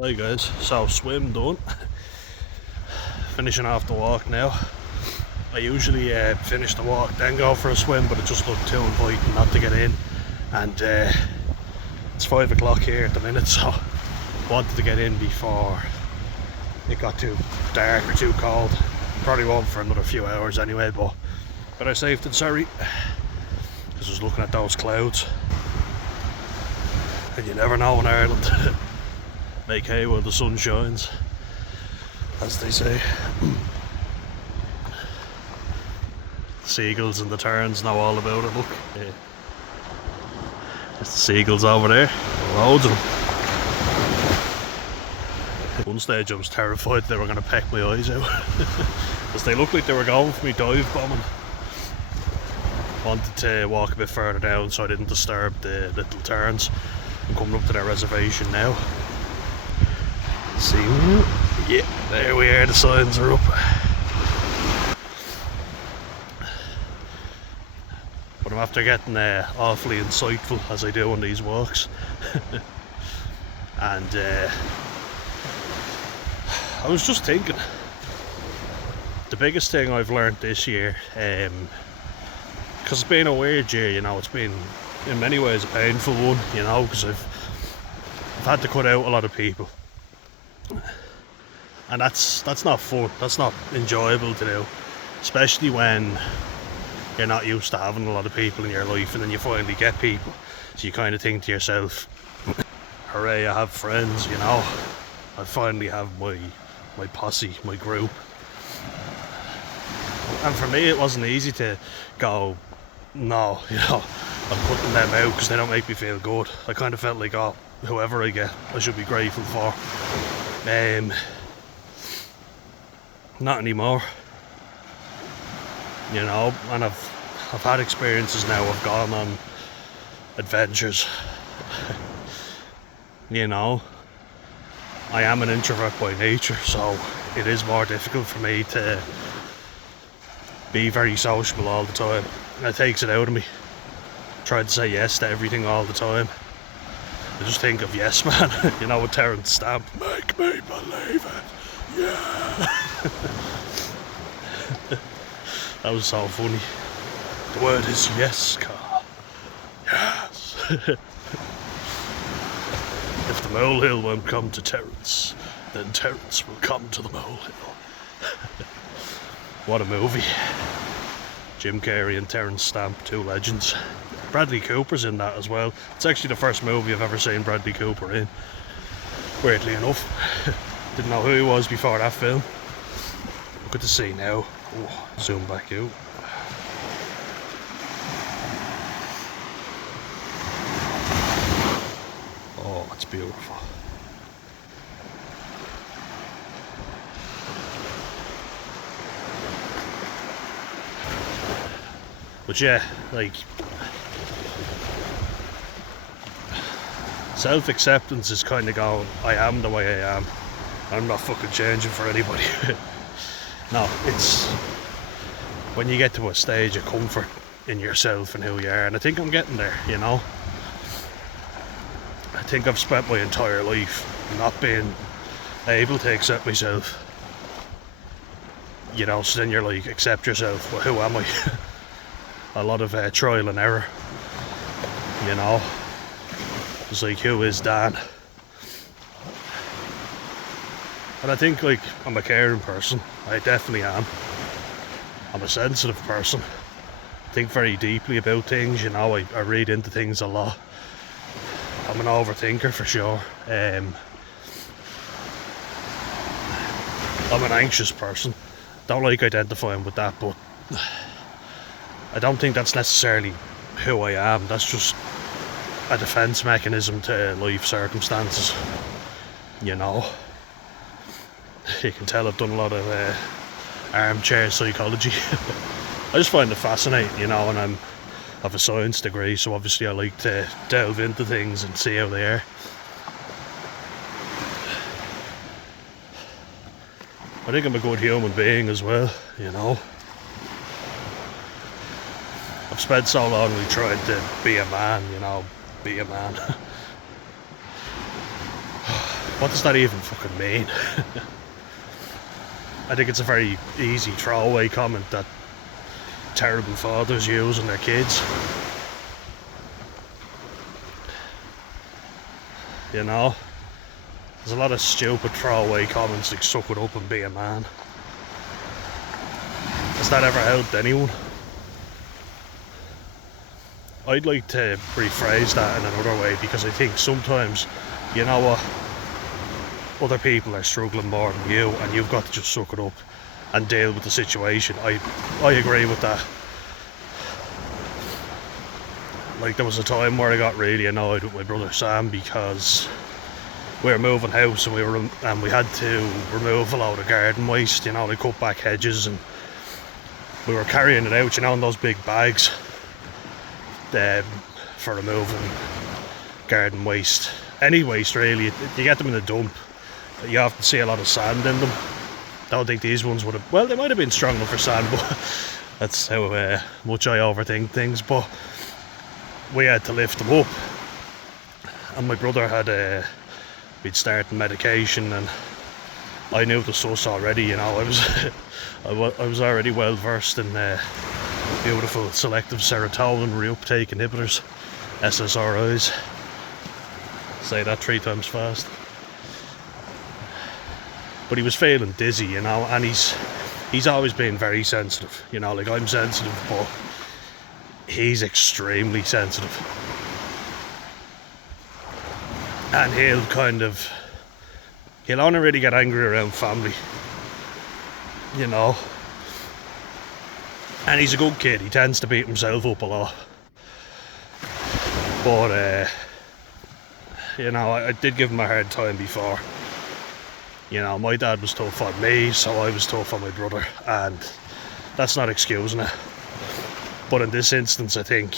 Hi guys, so swim done. Finishing off the walk now. I usually finish the walk then go for a swim, but it just looked too inviting not to get in, and it's 5 o'clock here at the minute, so wanted to get in before it got too dark or too cold. Probably won't for another few hours anyway, but better safe than sorry, because I was looking at those clouds and you never know in Ireland. Make hay while the sun shines, as they say. The seagulls and the terns know all about it. Look, yeah. There's the seagulls over there, loads of them. At one stage I was terrified they were going to peck my eyes out because they looked like they were going for me dive bombing. Wanted to walk a bit further down so I didn't disturb the little terns. I'm coming up to their reservation now. See, yeah, there we are, the signs are up. But I'm after getting awfully insightful, as I do on these walks. And I was just thinking, the biggest thing I've learned this year, because it's been a weird year, you know, it's been in many ways a painful one, you know, because I've had to cut out a lot of people. And that's not fun, that's not enjoyable to do, especially when you're not used to having a lot of people in your life and then you finally get people, so you kind of think to yourself, hooray, I have friends, you know, I finally have my posse, my group. And for me it wasn't easy to go, no, you know, I'm cutting them out because they don't make me feel good. I kind of felt like, oh, whoever I get I should be grateful for. Not anymore, you know, and I've had experiences now, I've gone on adventures. You know, I am an introvert by nature, so it is more difficult for me to be very sociable all the time, and it takes it out of me. Trying to say yes to everything all the time. I just think of Yes Man, you know, with Terrence Stamp. Make me believe it, yeah. That was so funny. The word is yes, Carl. Yes. If the molehill won't come to Terrence, then Terrence will come to the molehill. What a movie. Jim Carrey and Terrence Stamp, two legends. Bradley Cooper's in that as well. It's actually the first movie I've ever seen Bradley Cooper in, weirdly enough. Didn't know who he was before that film. Good to see now. Oh, zoom back out. Oh, it's beautiful. But yeah, like, self-acceptance is kind of going, I am the way I am. I'm not fucking changing for anybody. No, it's when you get to a stage of comfort in yourself and who you are, and I think I'm getting there, you know. I think I've spent my entire life not being able to accept myself. You know, so then you're like, accept yourself. Well, who am I? A lot of trial and error, you know. It's like, who is Dan? And I think, like, I'm a caring person. I definitely am. I'm a sensitive person. I think very deeply about things, you know. I read into things a lot. I'm an overthinker for sure. I'm an anxious person. Don't like identifying with that, but I don't think that's necessarily who I am. That's just a defense mechanism to life circumstances, you know. You can tell I've done a lot of armchair psychology. I just find it fascinating, you know, and I have a science degree, so obviously I like to delve into things and see how they are. I think I'm a good human being as well, you know. I've spent so long trying to be a man, you know, be a man. What does that even fucking mean? I think it's a very easy throwaway comment that terrible fathers use on their kids. You know? There's a lot of stupid throwaway comments like suck it up and be a man. Has that ever helped anyone? I'd like to rephrase that in another way, because I think sometimes, you know what, other people are struggling more than you, and you've got to just suck it up and deal with the situation. I agree with that. Like, there was a time where I got really annoyed with my brother Sam because we were moving house and we had to remove a load of garden waste, you know, they cut back hedges, and we were carrying it out, you know, in those big bags for removing garden waste. Any waste really, you get them in the dump, you have to see a lot of sand in them. I don't think these ones would have, well, they might have been strong enough for sand, but that's how much I overthink things. But we had to lift them up, and my brother had we'd started medication, and I knew the sauce already, you know. I was already well versed in beautiful selective serotonin reuptake inhibitors, SSRIs. Say that 3 times fast. But he was feeling dizzy, you know, and he's always been very sensitive, you know. Like, I'm sensitive, but he's extremely sensitive. And he'll only really get angry around family, you know. And he's a good kid, he tends to beat himself up a lot. But, you know, I did give him a hard time before. You know, my dad was tough on me, so I was tough on my brother, and that's not excusing it. But in this instance, I think,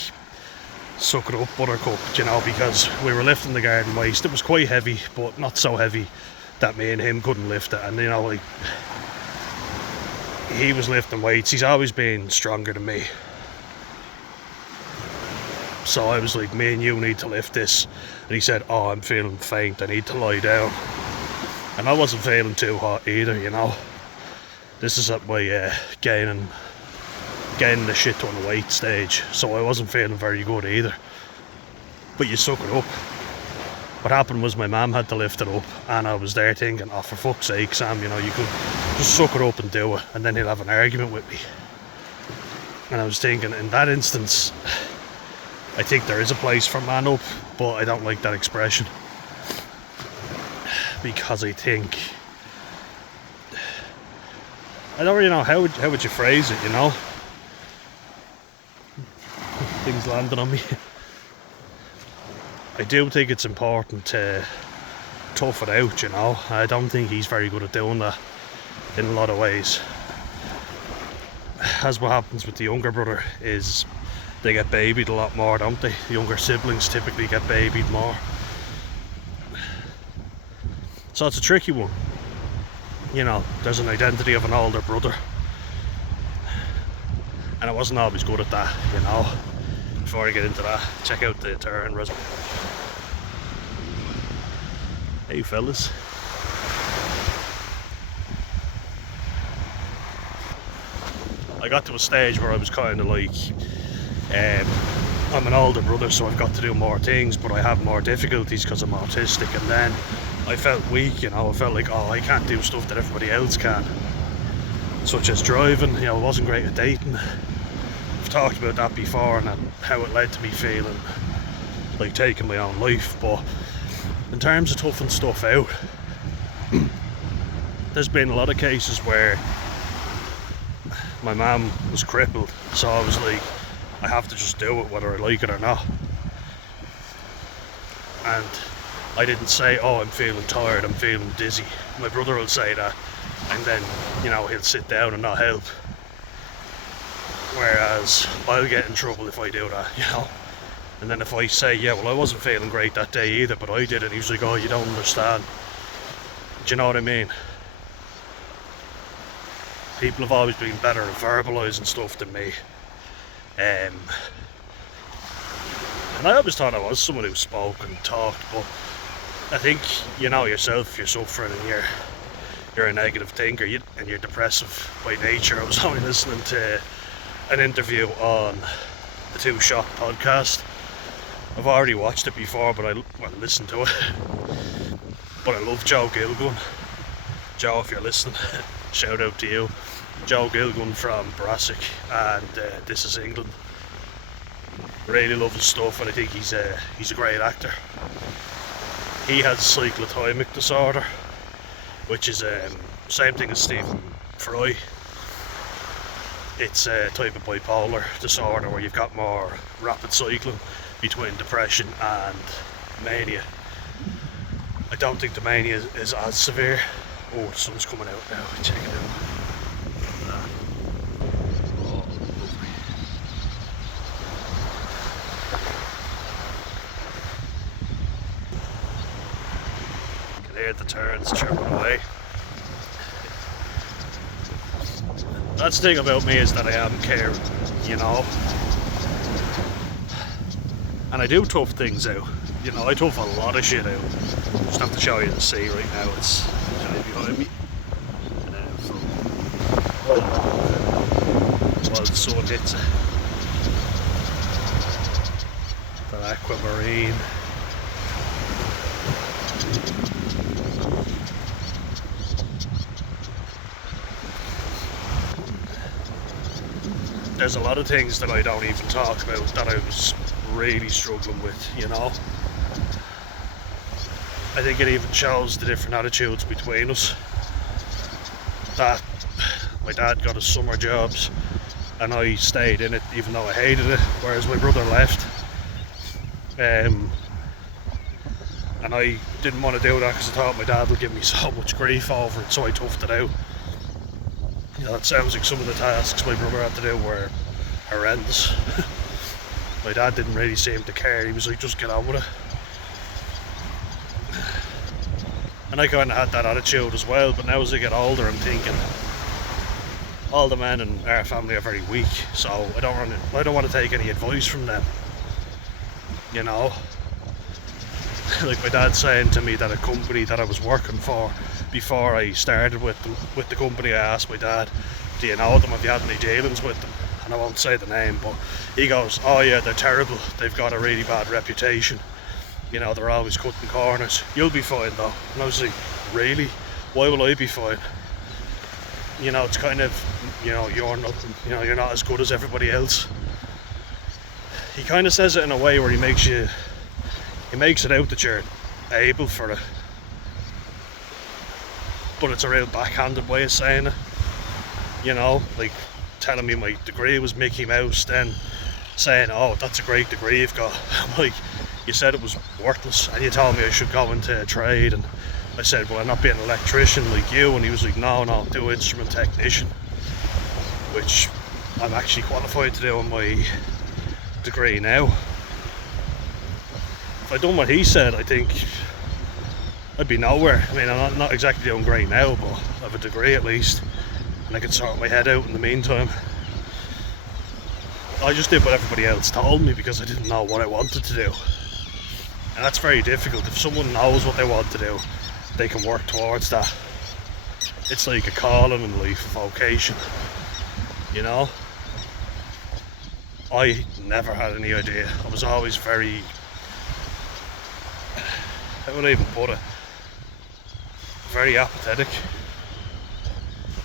suck it up, buttercup, you know, because we were lifting the garden waste. It was quite heavy, but not so heavy that me and him couldn't lift it. And, you know, like, he was lifting weights. He's always been stronger than me. So I was like, me and you need to lift this. And he said, oh, I'm feeling faint, I need to lie down. And I wasn't feeling too hot either, you know. This is at my gaining the shit ton of weight stage, so I wasn't feeling very good either. But you suck it up. What happened was my mum had to lift it up, and I was there thinking, oh, for fuck's sake, Sam, you know, you could just suck it up and do it, and then he'll have an argument with me. And I was thinking, in that instance, I think there is a place for man up, but I don't like that expression. Because I think, I don't really know how would you phrase it, you know. Things landed on me. I do think it's important to tough it out, you know. I don't think he's very good at doing that in a lot of ways. As what happens with the younger brother is they get babied a lot more, don't they? The younger siblings typically get babied more. So it's a tricky one. You know, there's an identity of an older brother, and I wasn't always good at that, you know. Before I get into that, check out the turn reservoir. Hey fellas. I got to a stage where I was kind of like, I'm an older brother, so I've got to do more things, but I have more difficulties because I'm autistic. And then I felt weak, you know. I felt like, oh, I can't do stuff that everybody else can, such as driving. You know, I wasn't great at dating. I've talked about that before, and how it led to me feeling like taking my own life. But in terms of toughing stuff out, there's been a lot of cases where my mum was crippled, so I was like, I have to just do it whether I like it or not. And I didn't say, oh, I'm feeling tired, I'm feeling dizzy. My brother will say that, and then, you know, he'll sit down and not help. Whereas I'll get in trouble if I do that, you know. And then if I say, yeah, well, I wasn't feeling great that day either, but I did it, he's like, oh, you don't understand. Do you know what I mean? People have always been better at verbalising stuff than me. And I always thought I was someone who spoke and talked, but I think you know yourself, if you're suffering and you're a negative thinker and you're depressive by nature. I was only listening to an interview on the Two Shot podcast. I've already watched it before, but listened to it. But I love Joe Gilgun. Joe, if you're listening, shout out to you. Joe Gilgun from Brassic and This Is England. Really love his stuff, and I think he's a great actor. He has cyclothymic disorder, which is same thing as Stephen Fry. It's a type of bipolar disorder where you've got more rapid cycling between depression and mania. I don't think the mania is as severe. Oh, the sun's coming out now. Check it out. Oh, lovely. You can hear the turns chirping away. That's the thing about me, is that I am caring, you know. And I do tough things out. You know, I tough a lot of shit out. Just have to show you the sea right now. It's right behind me. So, while the sun hits it. That aquamarine. There's a lot of things that I don't even talk about that I was really struggling with, you know. I think it even shows the different attitudes between us. That my dad got his summer jobs and I stayed in it even though I hated it, whereas my brother left. And I didn't want to do that because I thought my dad would give me so much grief over it, so I toughed it out. You know, it sounds like some of the tasks my brother had to do were horrendous. My dad didn't really seem to care. He was like, just get on with it. And I kind of had that attitude as well, but now as I get older I'm thinking all the men in our family are very weak, so I don't want to take any advice from them, you know. Like my dad saying to me that a company that I was working for before I started with the company, I asked my dad, do you know them, have you had any dealings with them? And I won't say the name, but he goes, oh yeah, they're terrible, they've got a really bad reputation, you know, they're always cutting corners, you'll be fine though. And I was like, really? Why will I be fine? You know, it's kind of, you know, you're nothing, you know, you're not as good as everybody else. He kind of says it in a way where he makes it out that you're able for it, but it's a real backhanded way of saying it, you know, like telling me my degree was Mickey Mouse, then saying, oh, that's a great degree you've got. I'm like, you said it was worthless and you told me I should go into a trade, and I said, well, I'm not being an electrician like you, and he was like, no, do instrument technician, which I'm actually qualified to do in my degree now. If I'd done what he said, I think I'd be nowhere. I mean, I'm not exactly doing great now, but I have a degree at least, and I can sort my head out in the meantime. I just did what everybody else told me because I didn't know what I wanted to do, and that's very difficult. If someone knows what they want to do, they can work towards that. It's like a calling in life, a vocation, you know. I never had any idea. I was always very, how would I even put it, very apathetic,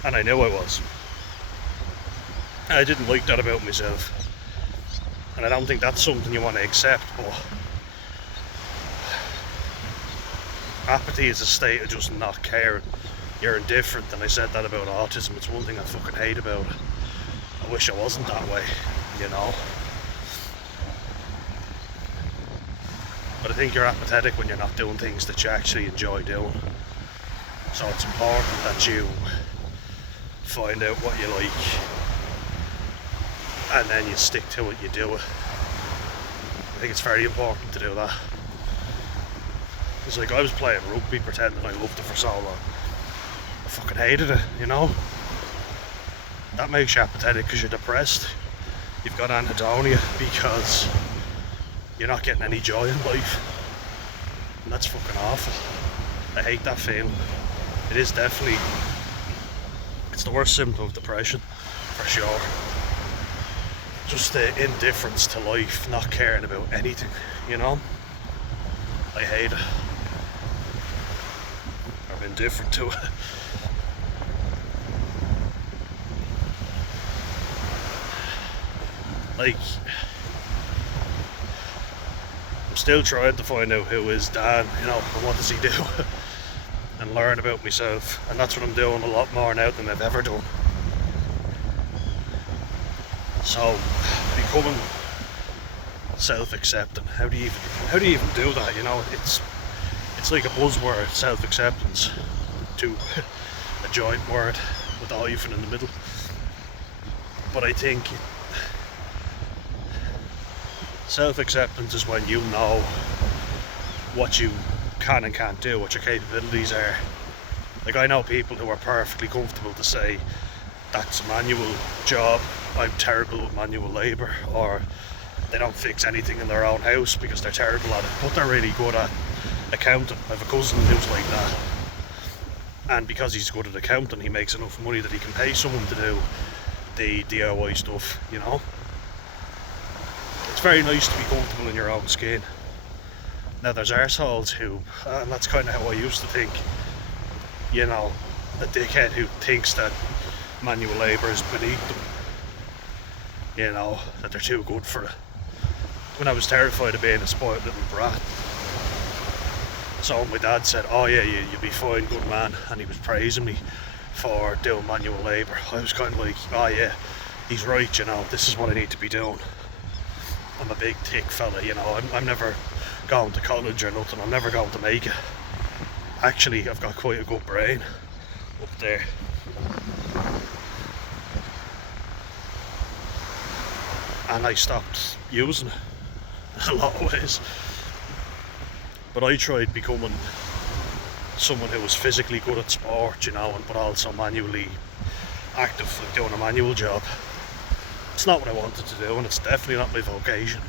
and I knew I was. I didn't like that about myself, and I don't think that's something you want to accept, but apathy is a state of just not caring. You're indifferent, and I said that about autism. It's one thing I fucking hate about it. I wish I wasn't that way, you know. But I think you're apathetic when you're not doing things that you actually enjoy doing. So it's important that you find out what you like, and then you stick to it, you do it. I think it's very important to do that. It's like I was playing rugby pretending I loved it for so long. I fucking hated it, you know. That makes you apathetic because you're depressed. You've got anhedonia because you're not getting any joy in life. And that's fucking awful. I hate that feeling. It is definitely, it's the worst symptom of depression, for sure. Just the indifference to life, not caring about anything, you know? I hate it. I'm indifferent to it. Like, I'm still trying to find out who is Dan, you know, and what does he do, and learn about myself. And that's what I'm doing a lot more now than I've ever done. So, becoming self-accepting, how do you even do that? You know, it's like a buzzword, self-acceptance, to a joint word with a hyphen in the middle. But I think self-acceptance is when you know what you can and can't do, what your capabilities are. Like, I know people who are perfectly comfortable to say, that's a manual job, I'm terrible with manual labour, or they don't fix anything in their own house because they're terrible at it, but they're really good at accounting. I have a cousin who's like that, and because he's good at accounting, he makes enough money that he can pay someone to do the DIY stuff, you know. It's very nice to be comfortable in your own skin. Now there's arseholes who, and that's kind of how I used to think, you know, a dickhead who thinks that manual labour is beneath them, you know, that they're too good for it. When I was terrified of being a spoiled little brat, so my dad said, oh yeah, you'll be fine, good man, and he was praising me for doing manual labour. I was kind of like, oh yeah, he's right, you know, this is what I need to be doing. I'm a big thick fella, you know, I'm never going to college or nothing, I'm never going to make it. Actually, I've got quite a good brain up there. And I stopped using it in a lot of ways. But I tried becoming someone who was physically good at sport, you know, but also manually active, like doing a manual job. It's not what I wanted to do, and it's definitely not my vocation.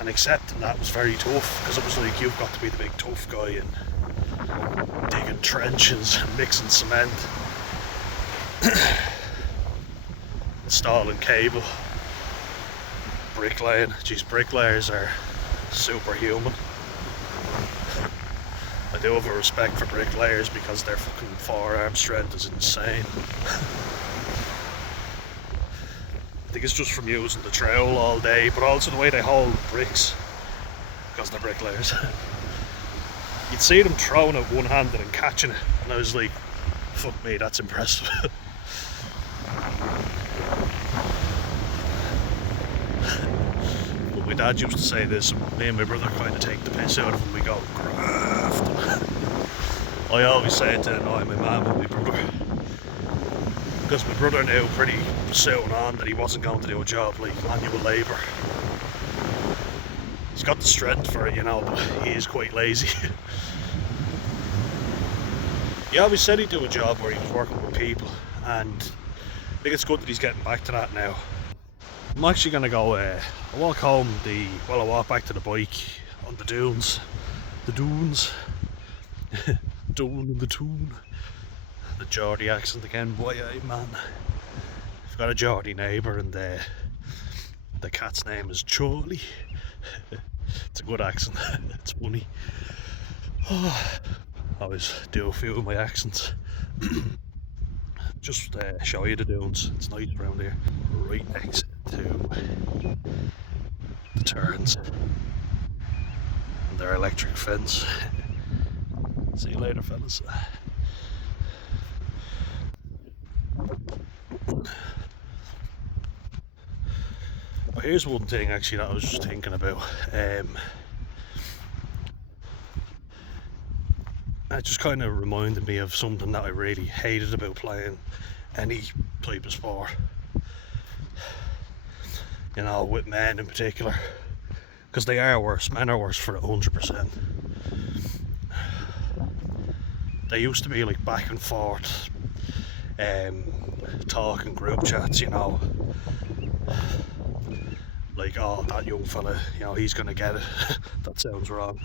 And accepting that was very tough, because it was like, you've got to be the big tough guy and digging trenches and mixing cement, installing cable, bricklaying. Geez, bricklayers are superhuman. I do have a respect for bricklayers because their fucking forearm strength is insane. I think it's just from using the trowel all day, but also the way they hold bricks, because they're bricklayers. You'd see them throwing it one-handed and catching it, and I was like, fuck me, that's impressive. But my dad used to say this, and me and my brother kind of take the piss out of him. We go, graft. I always say it to annoy my mum and my brother, because my brother knew pretty soon on that he wasn't going to do a job like manual labour. He's got the strength for it, you know, but he is quite lazy. He always said he'd do a job where he was working with people, and I think it's good that he's getting back to that now. I'm actually going to go, I walk home I walk back to the bike on the dunes. The dunes. Doon and the tune. The Geordie accent again, boy, man. I've got a Geordie neighbour, and the cat's name is Charlie. It's a good accent, it's funny. I always do a few of my accents. Just show you the dunes, it's nice around here. Right next to the turns and their electric fence. See you later, fellas. But here's one thing actually that I was just thinking about. It just kind of reminded me of something that I really hated about playing any type of sport. You know, with men in particular. Because they are worse. Men are worse for it 100%. They used to be like back and forth, talk in group chats, you know. like, oh, that young fella, he's gonna get it. That sounds wrong.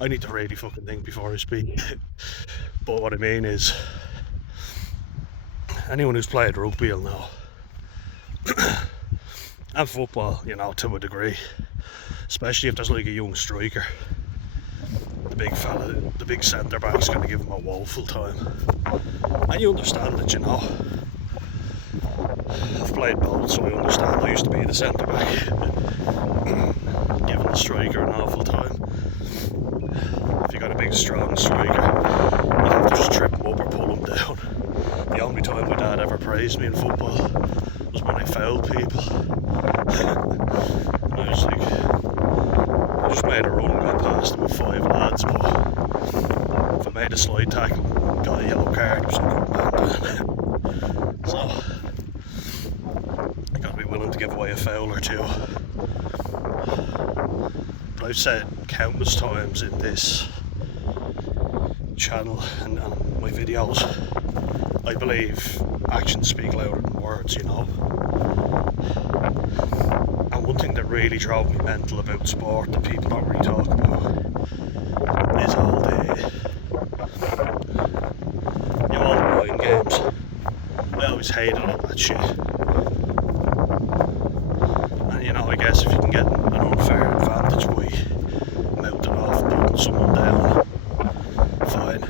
I need to really fucking think before I speak. But what I mean is, anyone who's played rugby will know, and football, to a degree, especially if there's like a young striker, the big fella, the big centre back's going to give him a woeful time. And you understand it, I've played both, so I understand. I used to be the centre back, giving the striker an awful time. If you got a big strong striker, you'd have to just trip him up or pull him down. The only time my dad ever praised me in football was when I fouled people. And I was like, I just made a run and got past him with 5 lads, but if I made a slide tackle and got a yellow card, it was a good man. So, you gotta be willing to give away a foul or two. But I've said countless times in this channel and my videos, I believe actions speak louder than words, And one thing that really drove me mental about sport that people don't really talk about is all the mind games. I always hated all that shit. And I guess if you can get an unfair advantage by mouthing off and putting someone down, fine.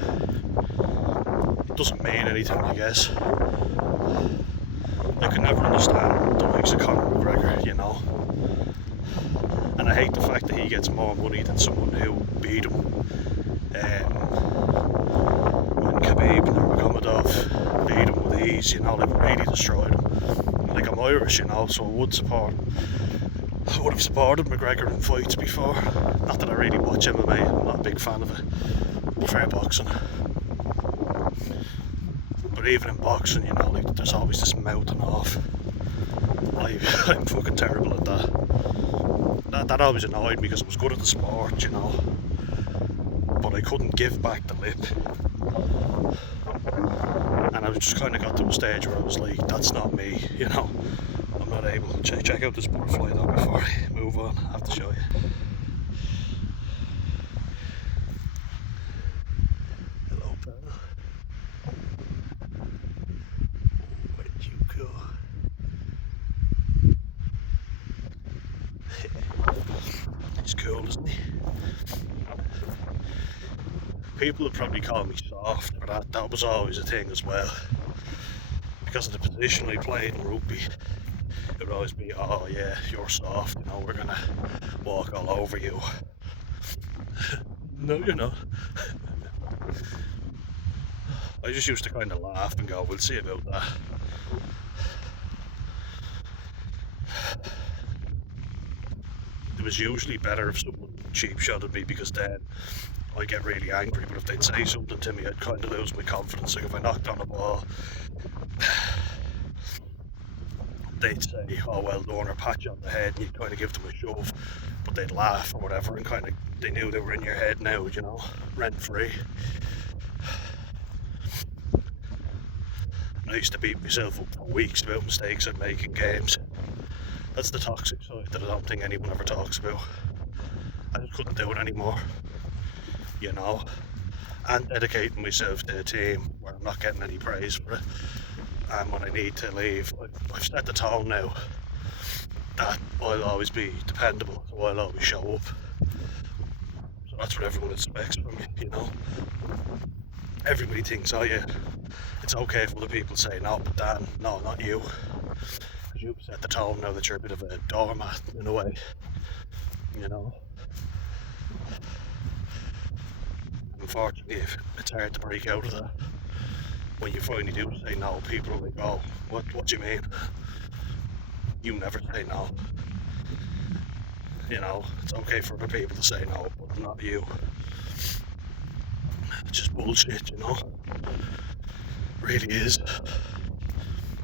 It doesn't mean anything, I guess. I could never understand the likes of Conor McGregor, And I hate the fact that he gets more money than someone who beat him. When Khabib and Nurmagomedov beat him with ease, they really destroyed him. Like, I'm Irish, so I would have supported McGregor in fights before. Not that I really watch MMA, I'm not a big fan of it. I prefer boxing. But even in boxing, there's always this mouthing off. I'm fucking terrible at that. That always annoyed me because I was good at the sport, but I couldn't give back the lip. And I just kind of got to a stage where I was like, that's not me, I'm not able to check out this butterfly though before I move on. I have to show you. Hello, pal. Where'd you go? He's cool, isn't he? People would probably call me soft, but that was always a thing as well. Because of the position I played in rugby, it would always be, oh yeah, you're soft, we're gonna walk all over you. No, you're not. I just used to kind of laugh and go, we'll see about that. It was usually better if someone cheap shot at me, because then I get really angry, but if they'd say something to me, I'd kind of lose my confidence. Like if I knocked on a ball, they'd say, oh well done, or pat you on the head, and you'd kind of give them a shove, but they'd laugh or whatever, and kind of, they knew they were in your head now, rent free. I used to beat myself up for weeks about mistakes I'd make in games. That's the toxic side that I don't think anyone ever talks about. I just couldn't do it anymore, and dedicating myself to a team where I'm not getting any praise for it. And when I need to leave, I've set the tone now that I'll always be dependable, so I'll always show up. So that's what everyone expects from me, Everybody thinks, oh yeah, it's okay if other people say no, but Dan, no, not you. Because you've set the tone now that you're a bit of a doormat in a way, Unfortunately, it's hard to break out of that. When you finally do say no, people are like, oh, what do you mean? You never say no. It's okay for other people to say no, but not you. It's just bullshit, really is.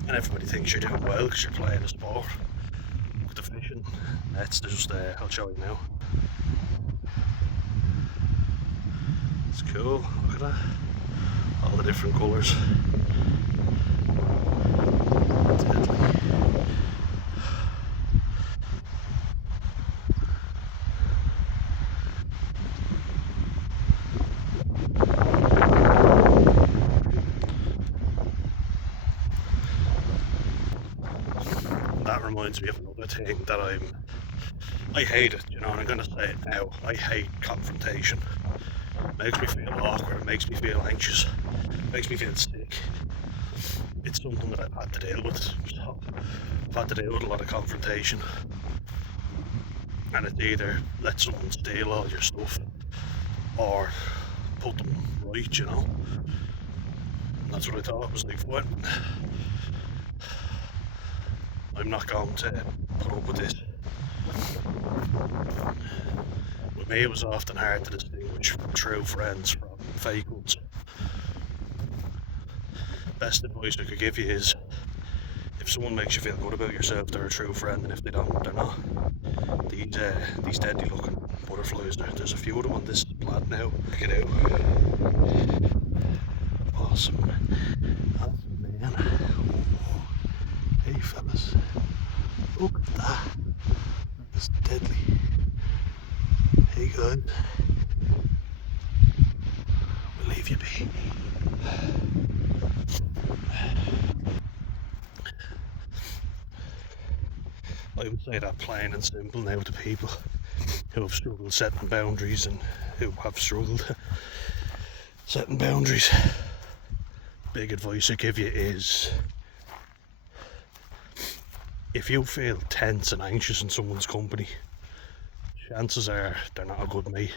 And everybody thinks you're doing well because you're playing a sport. Look at the fishing nets, they're just there. I'll show you now. It's cool, look at that. All the different colours. Deadly. reminds me of another thing that I hate it, you know, and I'm gonna say it now. I hate confrontation. It makes me feel awkward, it makes me feel anxious, it makes me feel sick. It's something that I've had to deal with. So I've had to deal with a lot of confrontation. And it's either let someone steal all your stuff or put them right, you know. And that's what I thought it was like. What? I'm not going to put up with this. With me, it was often hard to distinguish true friends from fake ones. Best advice I could give you is, if someone makes you feel good about yourself, they're a true friend, and if they don't, they're not. These deadly looking butterflies, there's a few of them on this plant now. Check it out. Awesome. Awesome, man. Hey fellas, look at that. That's deadly. Hey guys, we'll leave you be. I would say that plain and simple now to people who have struggled setting boundaries and who have struggled setting boundaries. Big advice I give you is, if you feel tense and anxious in someone's company, chances are they're not a good mate.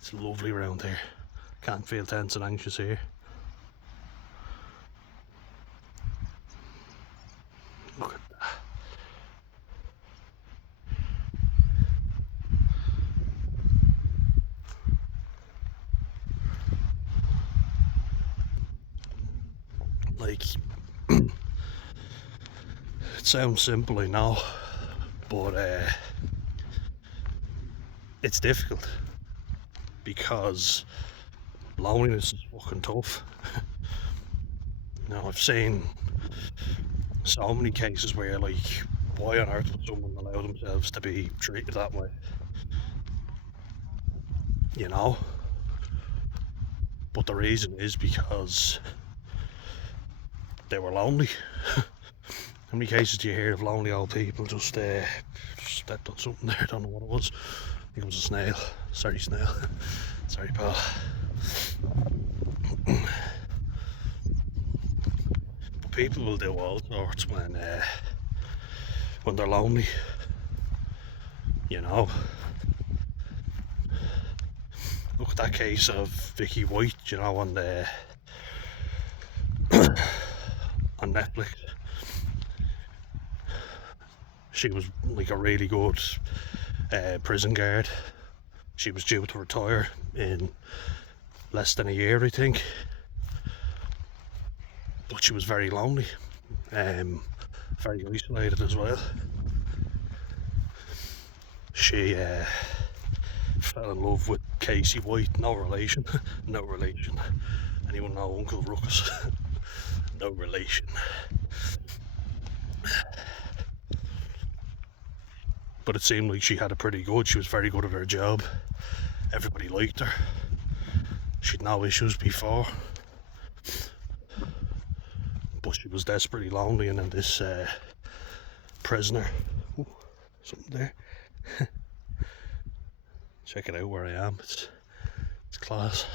It's lovely around here. Can't feel tense and anxious here. Look at that. Like, it sounds simple, I know, but it's difficult because loneliness is fucking tough. Now, I've seen so many cases where you're like, why on earth would someone allow themselves to be treated that way? You know? But the reason is because they were lonely. How many cases do you hear of lonely old people just stepped on something there? I don't know what it was. I think it was a snail. Sorry, snail. Sorry, pal. But people will do all sorts when they're lonely. You know. Look at that case of Vicky White, you know, on Netflix. She was like a really good prison guard. She was due to retire in less than a year, I think. But she was very lonely, very isolated as well. She fell in love with Casey White, no relation, no relation. Anyone know Uncle Ruckus? No relation. But it seemed like she had it pretty good. She was very good at her job. Everybody liked her. She'd no issues before. But she was desperately lonely, and then this prisoner. Ooh, something there. Check it out where I am. It's class.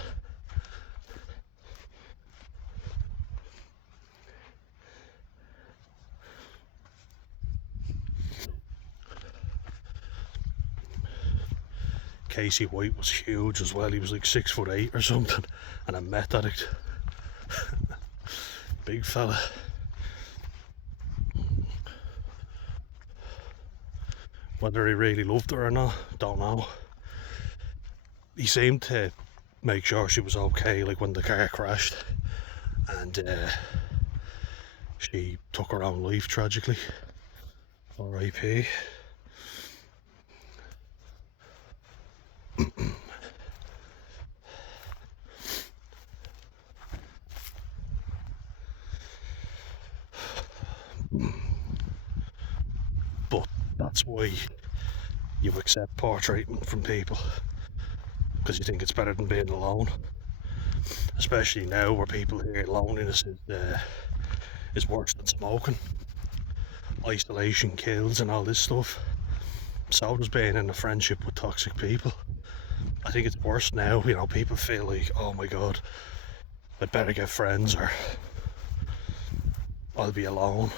Casey White was huge as well. He was like 6'8" or something, and a meth addict. Big fella. Whether he really loved her or not, don't know. He seemed to make sure she was okay, like when the car crashed, and she took her own life tragically. R.I.P. But that's why you accept poor treatment from people, because you think it's better than being alone. Especially now, where people hear loneliness is worse than smoking. isolation kills and all this stuff. So does being in a friendship with toxic people. I think it's worse now, people feel like, oh my god, I'd better get friends or I'll be alone.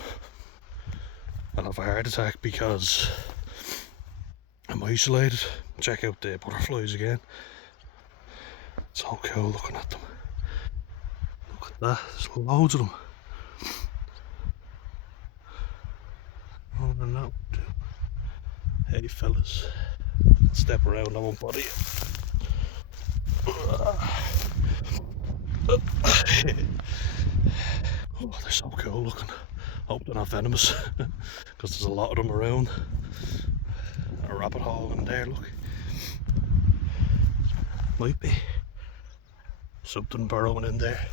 I'll have a heart attack because I'm isolated. Check out the butterflies again. It's so cool looking at them. Look at that, there's loads of them. Oh no. Hey fellas, step around, I won't bother you. Oh, they're so cool looking. Hope they're not venomous, because there's a lot of them around. A rabbit hole in there, look. Might be something burrowing in there.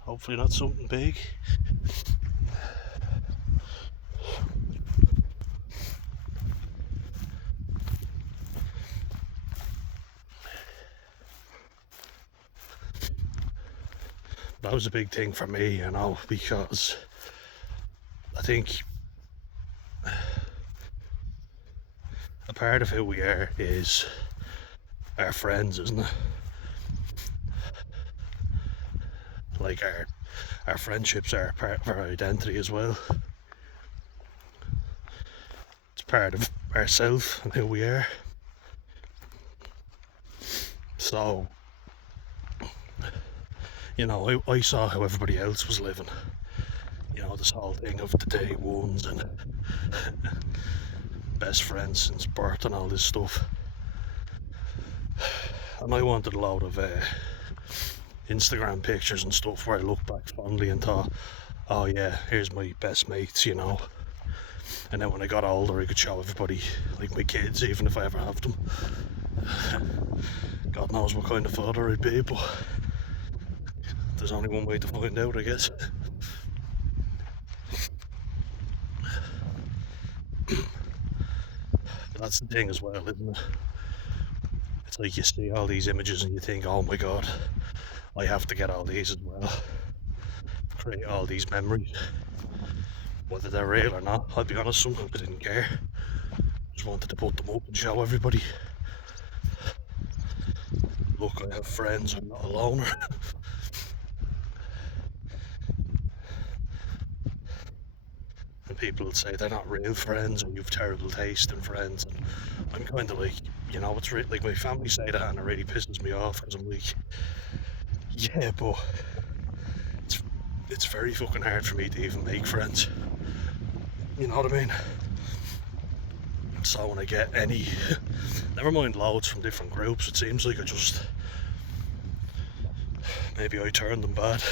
Hopefully not something big. That was a big thing for me, because I think a part of who we are is our friends, isn't it? Like our friendships are part of our identity as well. It's part of ourselves and who we are. So, I saw how everybody else was living. This whole thing of the day ones and best friends since birth and all this stuff. And I wanted a lot of Instagram pictures and stuff where I look back fondly and thought, oh yeah, here's my best mates, And then when I got older, I could show everybody, like my kids, even if I ever have them. God knows what kind of father I'd be, but there's only one way to find out, I guess. That's the thing as well, isn't it? It's like you see all these images and you think, oh my god, I have to get all these as well. Create all these memories. Whether they're real or not, I'll be honest, sometimes I didn't care. Just wanted to put them up and show everybody. Look, I have friends, I'm not a loner. And people will say they're not real friends and you've terrible taste in friends. And I'm kind of like, it's really, like my family say that and it really pisses me off because I'm like, yeah, but it's very fucking hard for me to even make friends. You know what I mean? So when I get any, never mind loads from different groups, it seems like maybe I turn them bad.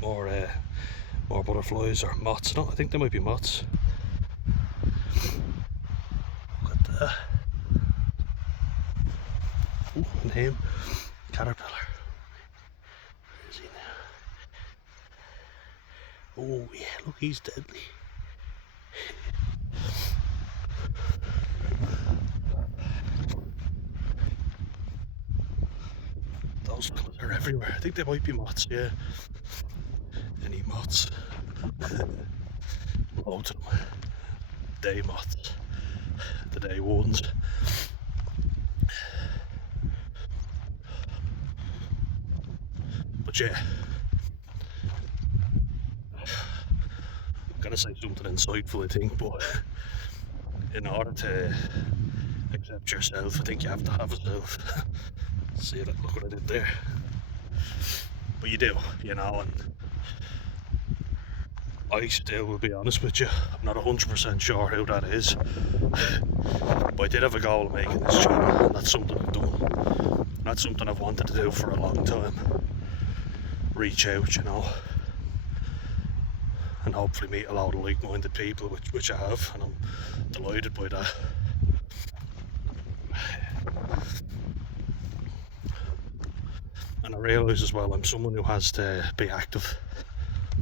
More butterflies or moths. No, I think they might be moths. Look at that. Ooh, and him. Caterpillar. Where is he now? Oh yeah, look, he's deadly. Those fellas are everywhere. I think they might be moths, yeah. Any moths. Loads of them. Day moths. The day ones. But yeah. I'm gonna say something insightful, I think, but in order to accept yourself, I think you have to have a self. See that? Look what I did there. But you do, and I still will be honest with you, I'm not 100% sure how that is. But I did have a goal of making this channel, and that's something I've done. That's something I've wanted to do for a long time. Reach out, and hopefully meet a lot of like-minded people, which I have, and I'm delighted by that. And I realise as well, I'm someone who has to be active.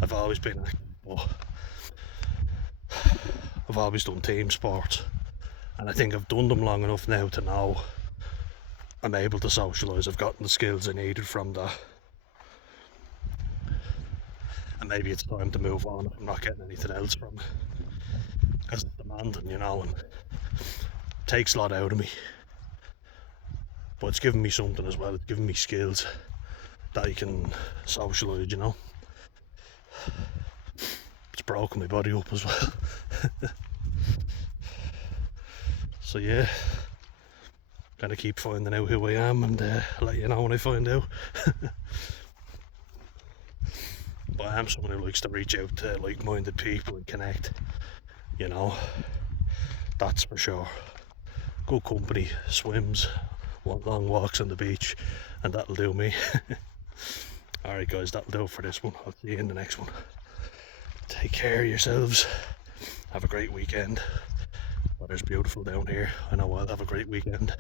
I've always been active, but I've always done team sports, and I think I've done them long enough now to know I'm able to socialise. I've gotten the skills I needed from that. and maybe it's time to move on if I'm not getting anything else from it. Because it's demanding, you know, and takes a lot out of me. But it's giving me something as well. It's giving me skills that I can socialise, you know. It's broken my body up as well. So yeah, gonna keep finding out who I am and let you know when I find out. But I am someone who likes to reach out to like-minded people and connect, you know, that's for sure. Good company, swims, long walks on the beach, and that'll do me. Alright guys, that'll do it for this one. I'll see you in the next one. Take care of yourselves. Have a great weekend. Weather's beautiful down here. I know I'll have a great weekend.